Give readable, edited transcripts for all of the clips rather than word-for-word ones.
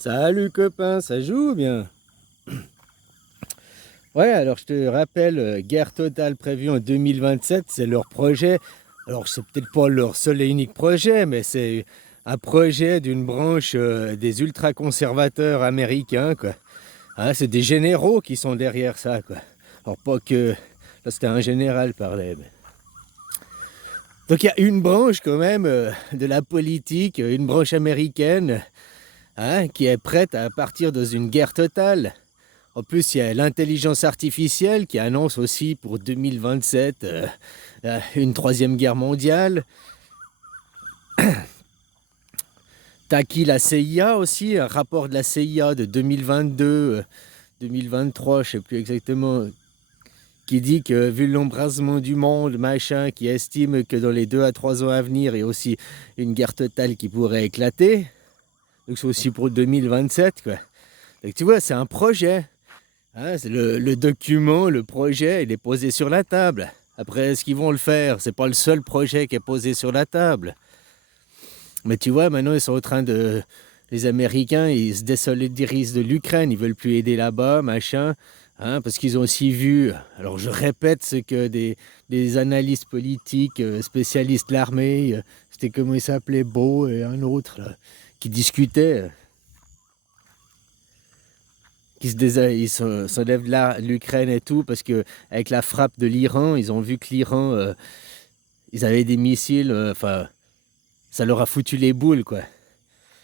Salut copain, ça joue bien? Ouais, alors je te rappelle, guerre totale prévue en 2027, c'est leur projet. Alors c'est peut-être pas leur seul et unique projet, mais c'est un projet d'une branche des ultra-conservateurs américains, quoi. Hein, c'est des généraux qui sont derrière ça, quoi. Alors pas que... Là c'était un général parlait. Donc il y a une branche quand même de la politique, une branche américaine, hein, qui est prête à partir dans une guerre totale. En plus, il y a l'intelligence artificielle qui annonce aussi pour 2027 une troisième guerre mondiale. T'as qui la CIA aussi, un rapport de la CIA de 2022, 2023, je sais plus exactement, qui dit que vu l'embrasement du monde, machin, qui estime que dans les 2 à 3 ans à venir, il y a aussi une guerre totale qui pourrait éclater. Donc c'est aussi pour 2027, quoi. Donc tu vois, c'est un projet. Hein, c'est le document, le projet, il est posé sur la table. Après, est-ce qu'ils vont le faire? C'est pas le seul projet qui est posé sur la table. Mais tu vois, maintenant, ils sont en train de... Les Américains, ils se désolidarisent de l'Ukraine, ils veulent plus aider là-bas, machin. Hein, parce qu'ils ont aussi vu... Alors, je répète ce que des analystes politiques, spécialistes de l'armée, c'était comment il s'appelait, Beau et un autre, là, qui discutaient. Ils s'enlèvent de l'Ukraine et tout, parce que avec la frappe de l'Iran, ils ont vu que l'Iran, ils avaient des missiles, enfin, ça leur a foutu les boules, quoi.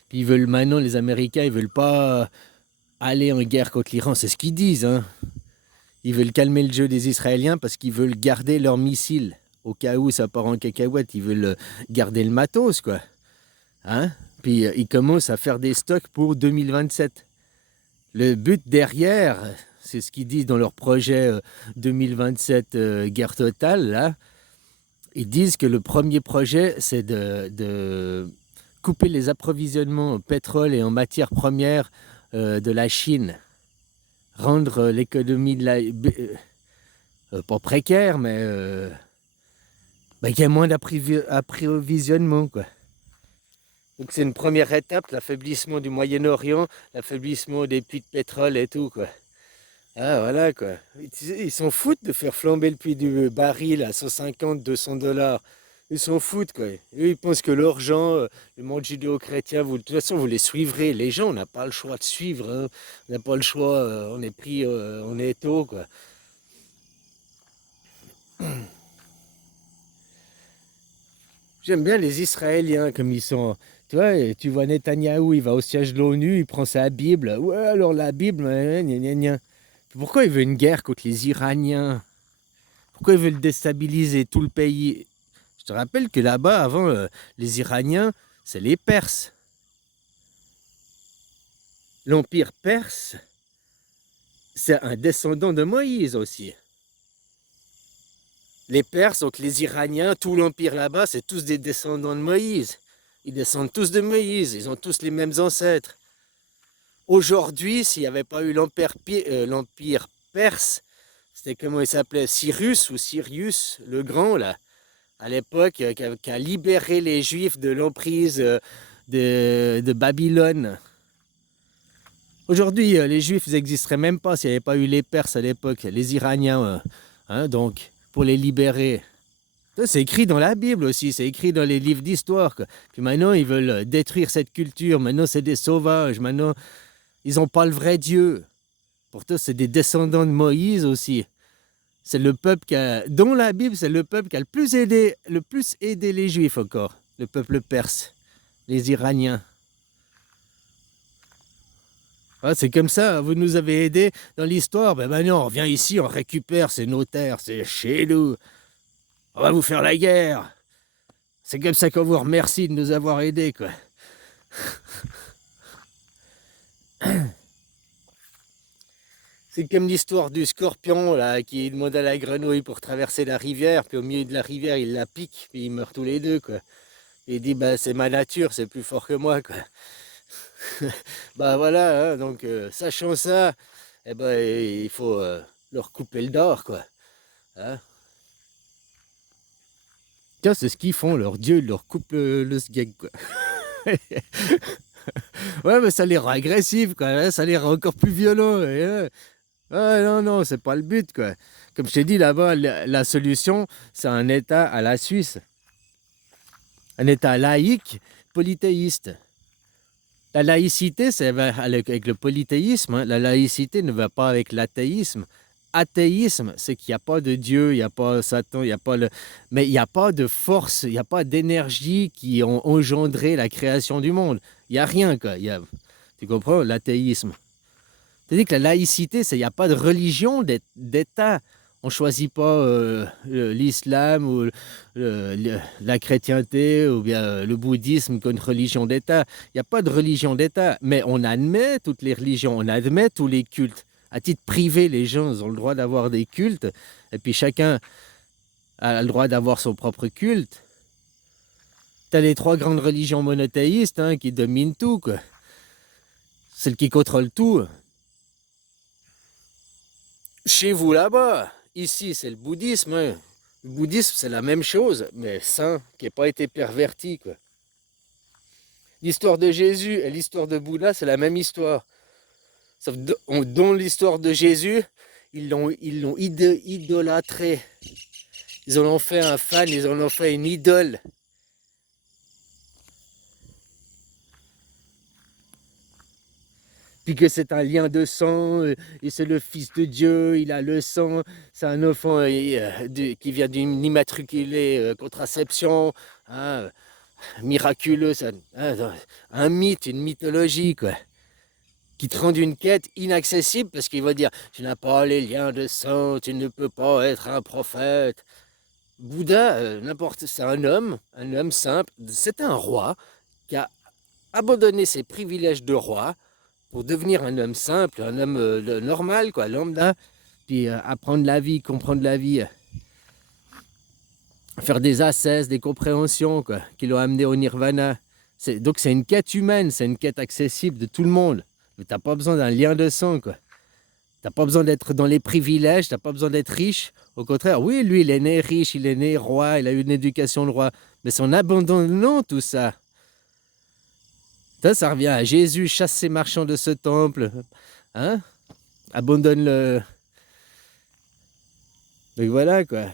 Puis ils veulent maintenant, les Américains, ils veulent pas aller en guerre contre l'Iran, c'est ce qu'ils disent, hein. Ils veulent calmer le jeu des Israéliens parce qu'ils veulent garder leurs missiles. Au cas où ça part en cacahuète, ils veulent garder le matos, quoi. Hein? Puis ils commencent à faire des stocks pour 2027. Le but derrière, c'est ce qu'ils disent dans leur projet 2027 guerre totale, là. Ils disent que le premier projet, c'est de couper les approvisionnements en pétrole et en matières premières de la Chine. Rendre l'économie de la... pas précaire, mais qu'il y ait moins d'approvisionnement, quoi. Donc c'est une première étape, l'affaiblissement du Moyen-Orient, l'affaiblissement des puits de pétrole et tout, quoi. Ah, voilà, quoi. Ils s'en foutent de faire flamber le prix du baril à 150, 200 dollars. Ils s'en foutent, quoi. Eux, ils pensent que l'argent, le monde judéo-chrétien, vous, de toute façon, vous les suivrez. Les gens, on n'a pas le choix de suivre, hein. On n'a pas le choix, on est pris en étau, quoi. J'aime bien les Israéliens comme ils sont. Tu vois, tu vois Netanyahou, il va au siège de l'ONU, il prend sa Bible. Ouais, alors la Bible, gna, gna, gna. Pourquoi il veut une guerre contre les Iraniens? Pourquoi ils veulent déstabiliser tout le pays? Je te rappelle que là-bas, avant, les Iraniens, c'est les Perses. L'Empire perse, c'est un descendant de Moïse aussi. Les Perses, donc les Iraniens, tout l'Empire là-bas, c'est tous des descendants de Moïse. Ils descendent tous de Moïse, ils ont tous les mêmes ancêtres. Aujourd'hui, s'il n'y avait pas eu l'Empire perse, c'était comment il s'appelait, Cyrus ou Sirius le Grand, là, à l'époque, qui a libéré les Juifs de l'emprise de Babylone. Aujourd'hui, les Juifs n'existeraient même pas s'il n'y avait pas eu les Perses à l'époque, les Iraniens, hein, donc, pour les libérer. Ça, c'est écrit dans la Bible aussi, c'est écrit dans les livres d'histoire. Puis maintenant, ils veulent détruire cette culture. Maintenant, c'est des sauvages. Maintenant, ils n'ont pas le vrai Dieu. Pourtant, c'est des descendants de Moïse aussi. C'est le peuple qui a, dont la Bible, c'est le peuple qui a le plus aidé les Juifs encore. Le peuple perse, les Iraniens. Ah, c'est comme ça, vous nous avez aidés dans l'histoire. Ben maintenant, on revient ici, on récupère, c'est nos terres, c'est chez nous. On va vous faire la guerre. C'est comme ça qu'on vous remercie de nous avoir aidés, quoi. C'est comme l'histoire du scorpion, là, qui demande à la grenouille pour traverser la rivière, puis au milieu de la rivière, il la pique, puis ils meurent tous les deux, quoi. Et il dit, bah, c'est ma nature, c'est plus fort que moi, quoi. Bah voilà, hein, donc, sachant ça, eh ben, il faut leur couper le dard, quoi. Hein. Tiens, c'est ce qu'ils font, leur dieu, ils leur coupe le sgeg, quoi. Ouais, mais ça les rend agressifs, quoi, hein, ça les rend encore plus violents. Ouais, non, non, c'est pas le but, quoi. Comme je t'ai dit là-bas, la solution, c'est un État à la Suisse, un État laïque, polythéiste. La laïcité, c'est avec le polythéisme, hein. La laïcité ne va pas avec l'athéisme. Athéisme, c'est qu'il n'y a pas de Dieu, il n'y a pas Satan, il n'y a pas le... Mais il n'y a pas de force, il n'y a pas d'énergie qui ont engendré la création du monde. Il n'y a rien, quoi. Tu comprends? L'athéisme. C'est-à-dire que la laïcité, c'est il n'y a pas de religion d'État. On ne choisit pas l'islam ou la chrétienté ou bien le bouddhisme comme religion d'État. Il n'y a pas de religion d'État, mais on admet toutes les religions, on admet tous les cultes. À titre privé, les gens ont le droit d'avoir des cultes, et puis chacun a le droit d'avoir son propre culte. Tu as les trois grandes religions monothéistes, hein, qui dominent tout, quoi. Celles qui contrôlent tout. Chez vous là-bas, ici c'est le bouddhisme, hein. Le bouddhisme c'est la même chose, mais sain, qui n'a pas été perverti, quoi. L'histoire de Jésus et l'histoire de Bouddha, c'est la même histoire. Sauf dans l'histoire de Jésus, ils l'ont idolâtré. Ils en ont fait un fan, ils en ont fait une idole. Puis que c'est un lien de sang, et c'est le Fils de Dieu, il a le sang, c'est un enfant qui vient d'une immatriculée contraception, hein, miraculeux, hein, un mythe, une mythologie, quoi, qui te rend une quête inaccessible parce qu'il va dire tu n'as pas les liens de sang, tu ne peux pas être un prophète. Bouddha, c'est un homme simple, c'est un roi qui a abandonné ses privilèges de roi pour devenir un homme simple, un homme normal, quoi, lambda, puis apprendre la vie, comprendre la vie, faire des ascèses, des compréhensions, quoi, qui l'ont amené au nirvana. Donc c'est une quête humaine, c'est une quête accessible de tout le monde. Mais t'as pas besoin d'un lien de sang, quoi. T'as pas besoin d'être dans les privilèges, t'as pas besoin d'être riche. Au contraire, oui, lui, il est né riche, il est né roi, il a eu une éducation de roi. Mais c'est en abandonnant tout ça. Ça revient à Jésus, chasse ses marchands de ce temple. Hein? Abandonne le... Donc voilà, quoi.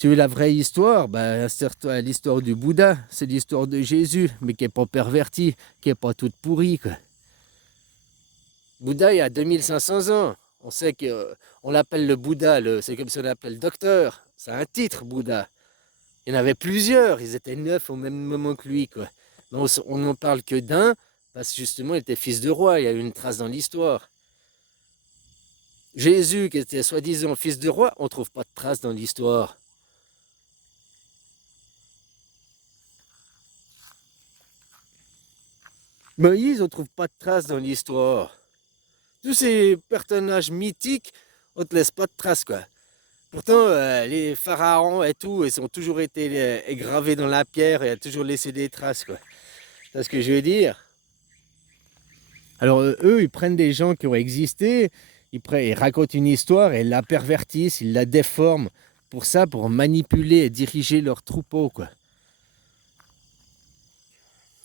Tu veux la vraie histoire? Ben, insère-toi à l'histoire du Bouddha. C'est l'histoire de Jésus, mais qui n'est pas pervertie, qui n'est pas toute pourrie, quoi. Bouddha, il y a 2500 ans. On sait qu'on l'appelle le Bouddha, c'est comme si on l'appelle le docteur. C'est un titre, Bouddha. Il y en avait plusieurs, ils étaient 9 au même moment que lui, quoi. Mais on n'en parle que d'un, parce que justement, il était fils de roi, il y a eu une trace dans l'histoire. Jésus, qui était soi-disant fils de roi, on ne trouve pas de trace dans l'histoire. Moïse, on ne trouve pas de trace dans l'histoire. Tous ces personnages mythiques, on ne te laisse pas de traces, quoi. Pourtant, les pharaons et tout, ils ont toujours été gravés dans la pierre et ont toujours laissé des traces, quoi. C'est ce que je veux dire. Alors eux, ils prennent des gens qui ont existé, ils racontent une histoire et ils la pervertissent, ils la déforment pour ça, pour manipuler et diriger leur troupeau, quoi.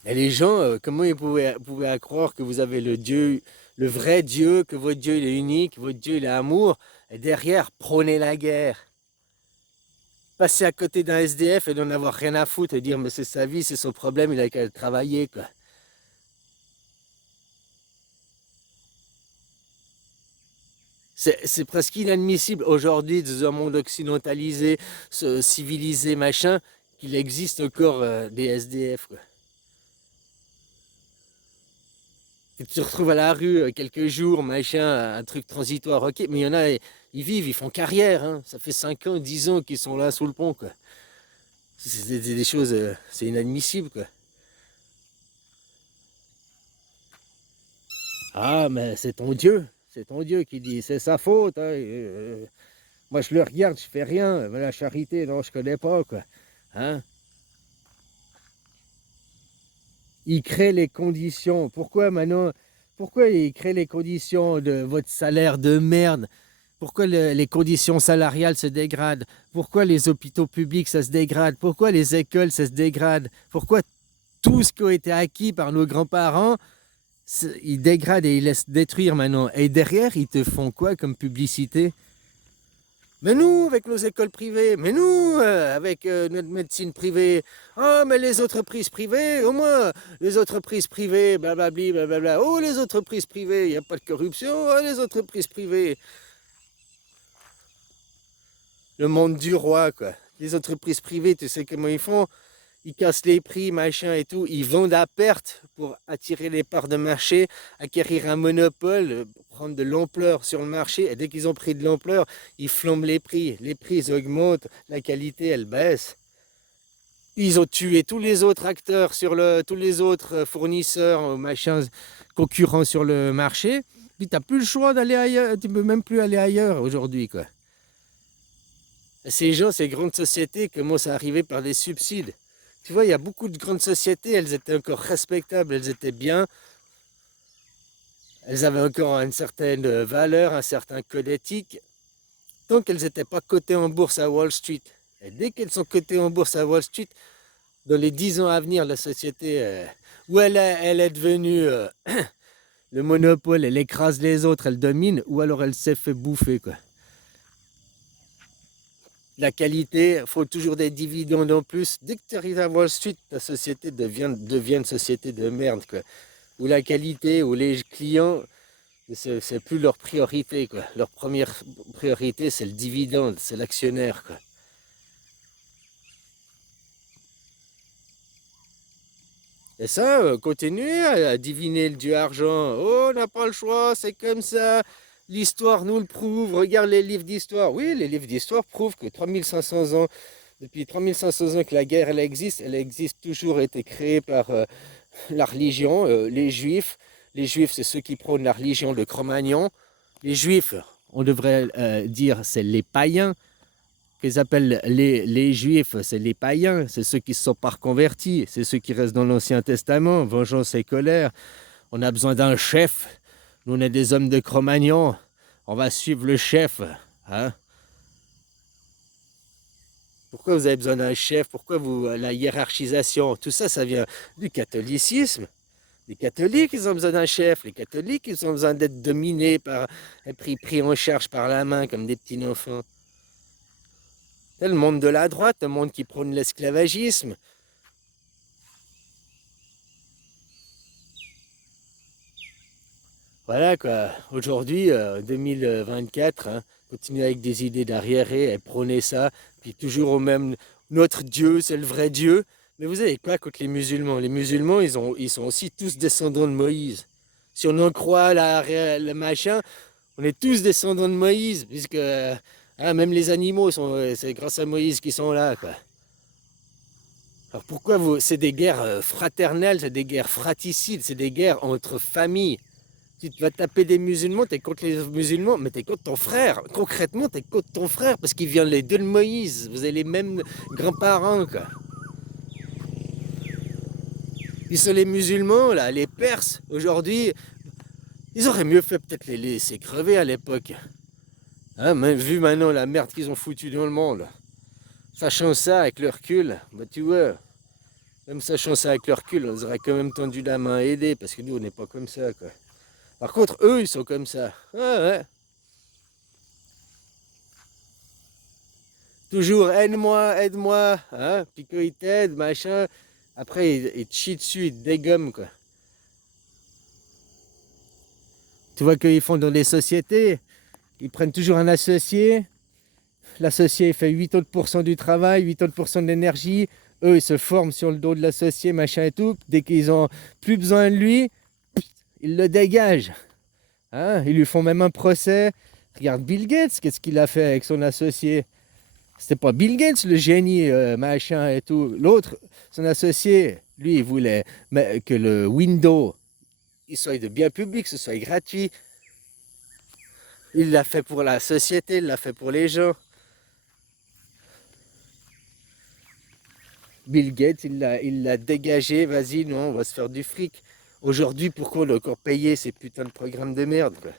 Et les gens, comment ils pouvaient croire que vous avez le Dieu, le vrai Dieu, que votre Dieu il est unique, votre Dieu il est amour, et derrière, prôner la guerre. Passer à côté d'un SDF et n'en avoir rien à foutre et dire mais c'est sa vie, c'est son problème, il a qu'à travailler, quoi. C'est presque inadmissible aujourd'hui dans un monde occidentalisé, civilisé, machin, qu'il existe encore des SDF, quoi. Et tu te retrouves à la rue quelques jours, machin, un truc transitoire, ok, mais il y en a, ils vivent, ils font carrière, hein. Ça fait 5 ans, 10 ans qu'ils sont là sous le pont, quoi. C'est des choses, c'est inadmissible, quoi. Ah, mais c'est ton Dieu qui dit, c'est sa faute, hein, moi je le regarde, je fais rien, mais la charité, non, je connais pas, quoi. Hein? Il crée les conditions. Pourquoi maintenant? Pourquoi il crée les conditions de votre salaire de merde? Pourquoi les conditions salariales se dégradent? Pourquoi les hôpitaux publics ça se dégrade? Pourquoi les écoles ça se dégrade? Pourquoi tout ce qui a été acquis par nos grands-parents, ils dégradent et ils laissent détruire maintenant. Et derrière, ils te font quoi comme publicité? Mais nous, avec nos écoles privées, mais nous, avec notre médecine privée, oh, mais les entreprises privées, au moins, les entreprises privées, blablabli, blablabla, oh, les entreprises privées, il n'y a pas de corruption, oh, les entreprises privées. Le monde du roi, quoi. Les entreprises privées, tu sais comment ils font? Ils cassent les prix, machin et tout, ils vendent à perte pour attirer les parts de marché, acquérir un monopole, prendre de l'ampleur sur le marché, et dès qu'ils ont pris de l'ampleur, ils flambent les prix augmentent, la qualité elle baisse. Ils ont tué tous les autres acteurs, tous les autres fournisseurs, machins, concurrents sur le marché, puis tu n'as plus le choix d'aller ailleurs, tu ne peux même plus aller ailleurs aujourd'hui, quoi. Ces gens, ces grandes sociétés commencent à arriver par des subsides. Tu vois, il y a beaucoup de grandes sociétés, elles étaient encore respectables, elles étaient bien. Elles avaient encore une certaine valeur, un certain code éthique, tant qu'elles n'étaient pas cotées en bourse à Wall Street. Et dès qu'elles sont cotées en bourse à Wall Street, dans les 10 ans à venir, la société, où elle est devenue le monopole, elle écrase les autres, elle domine, ou alors elle s'est fait bouffer, quoi. La qualité, il faut toujours des dividendes en plus. Dès que tu arrives à Wall Street, ta société devient une société de merde, quoi. Où la qualité, où les clients, c'est plus leur priorité, quoi. Leur première priorité, c'est le dividende, c'est l'actionnaire, quoi. Et ça, continuez à diviner le dieu argent. Oh, on n'a pas le choix, c'est comme ça. L'histoire nous le prouve. Regarde les livres d'histoire. Oui, les livres d'histoire prouvent que 3500 ans, depuis 3500 ans que la guerre elle existe toujours, été créée par la religion, les juifs. Les juifs, c'est ceux qui prônent la religion de Cro-Magnon. Les juifs, on devrait dire, c'est les païens. Qu'ils appellent les juifs, c'est les païens, c'est ceux qui ne sont pas reconvertis, c'est ceux qui restent dans l'Ancien Testament, vengeance et colère. On a besoin d'un chef. Nous, on est des hommes de Cro-Magnon. On va suivre le chef. Hein? Pourquoi vous avez besoin d'un chef? Pourquoi la hiérarchisation? Tout ça, ça vient du catholicisme. Les catholiques, ils ont besoin d'un chef. Les catholiques, ils ont besoin d'être dominés, pris en charge par la main comme des petits enfants. C'est le monde de la droite, le monde qui prône l'esclavagisme. Voilà quoi, aujourd'hui, 2024, hein, continuer avec des idées d'arriéré et prôner ça, puis toujours au même, notre Dieu, c'est le vrai Dieu. Mais vous savez quoi contre les musulmans? Les musulmans, ils sont aussi tous descendants de Moïse. Si on en croit le machin, on est tous descendants de Moïse, puisque même les animaux, c'est grâce à Moïse qu'ils sont là, quoi. Alors pourquoi c'est des guerres fraternelles, c'est des guerres fraticides, c'est des guerres entre familles. Tu vas taper des musulmans, t'es contre les musulmans, mais t'es contre ton frère. Concrètement, t'es contre ton frère parce qu'il vient les deux de Moïse. Vous avez les mêmes grands-parents, quoi. Ils sont les musulmans, là, les Perses, aujourd'hui, ils auraient mieux fait peut-être les laisser crever à l'époque. Hein, même vu maintenant la merde qu'ils ont foutue dans le monde. Sachant ça avec le recul, bah tu vois, même sachant ça avec le recul, on aurait quand même tendu la main à aider, parce que nous on n'est pas comme ça, quoi. Par contre, eux, ils sont comme ça. Ah ouais. Toujours aide-moi, hein. Puis qu'ils t'aident, machin. Après, ils te chient dessus, ils te dégomment, quoi. Tu vois qu'ils font dans les sociétés, ils prennent toujours un associé. L'associé fait 80% du travail, 80% de l'énergie. Eux, ils se forment sur le dos de l'associé, machin et tout. Dès qu'ils ont plus besoin de lui, ils le dégagent. Hein, ils lui font même un procès. Regarde Bill Gates, qu'est-ce qu'il a fait avec son associé? C'était pas Bill Gates le génie, machin et tout. L'autre, son associé, lui, il voulait que le Windows, il soit de bien public, ce soit gratuit. Il l'a fait pour la société, il l'a fait pour les gens. Bill Gates, il l'a dégagé, vas-y, non, on va se faire du fric. Aujourd'hui, pourquoi on a encore payé ces putains de programmes de merde, quoi?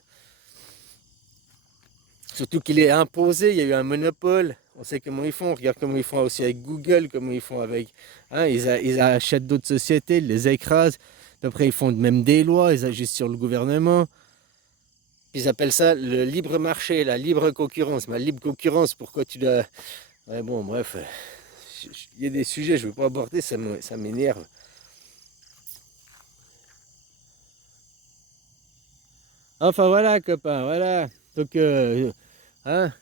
Surtout qu'il est imposé, il y a eu un monopole. On sait comment ils font. Regarde comment ils font aussi avec Google, comment ils font avec... Hein, ils achètent d'autres sociétés, ils les écrasent. Puis après, ils font même des lois, ils agissent sur le gouvernement. Ils appellent ça le libre marché, la libre concurrence. Ma libre concurrence, pourquoi tu dois... Ouais, bon, bref. Il y a des sujets, je ne veux pas aborder, ça m'énerve. Enfin voilà, copains, voilà. Donc, hein,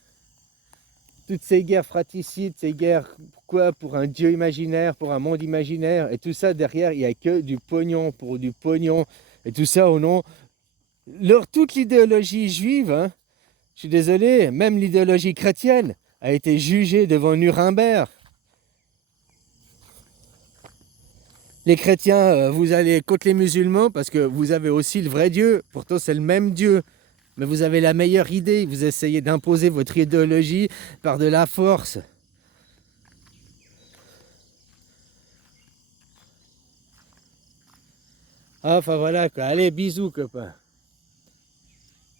toutes ces guerres fratricides, ces guerres, pourquoi? Pour un dieu imaginaire, pour un monde imaginaire. Et tout ça, derrière, il n'y a que du pognon pour du pognon. Et tout ça au nom... toute l'idéologie juive, hein, je suis désolé, même l'idéologie chrétienne a été jugée devant Nuremberg. Les chrétiens, vous allez contre les musulmans parce que vous avez aussi le vrai Dieu. Pourtant, c'est le même Dieu. Mais vous avez la meilleure idée. Vous essayez d'imposer votre idéologie par de la force. Enfin voilà, quoi. Allez, bisous, copains.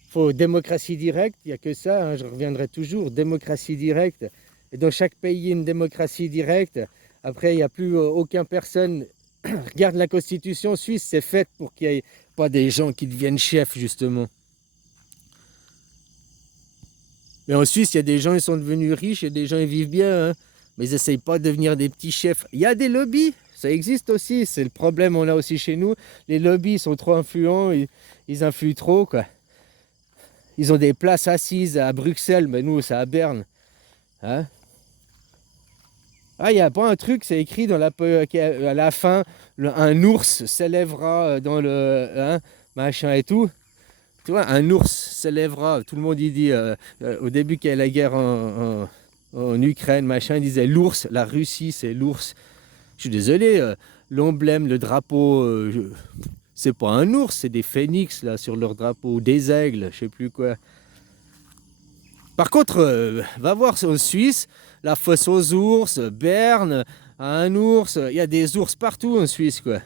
Faut démocratie directe, il n'y a que ça, hein, je reviendrai toujours, démocratie directe. Et dans chaque pays, il y a une démocratie directe. Après, il n'y a plus aucune personne. Regarde la constitution suisse, c'est fait pour qu'il n'y ait pas des gens qui deviennent chefs, justement. Mais en Suisse, il y a des gens, ils sont devenus riches, et des gens, ils vivent bien, hein, mais ils n'essayent pas de devenir des petits chefs. Il y a des lobbies, ça existe aussi, c'est le problème, on a aussi chez nous. Les lobbies sont trop influents, ils influent trop, quoi. Ils ont des places assises à Bruxelles, mais nous, c'est à Berne. Hein? Ah, il n'y a pas un truc, c'est écrit dans à la fin, un ours s'élèvera dans le... Hein, machin et tout. Tu vois, un ours s'élèvera. Tout le monde y dit, au début qu'il y a la guerre en Ukraine, machin, il disait l'ours, la Russie, c'est l'ours. Je suis désolé, l'emblème, le drapeau, c'est pas un ours, c'est des phénix là sur leur drapeau, des aigles, je sais plus quoi. Par contre, va voir en Suisse, la fosse aux ours, Berne, un ours, il y a des ours partout en Suisse, quoi.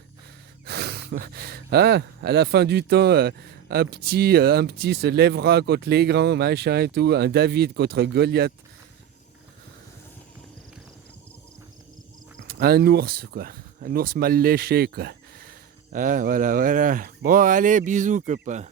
Hein? À la fin du temps, un petit se lèvera contre les grands, machin et tout, un David contre Goliath. Un ours, quoi. Un ours mal léché, quoi. Ah, voilà, voilà. Bon, allez, bisous, copains.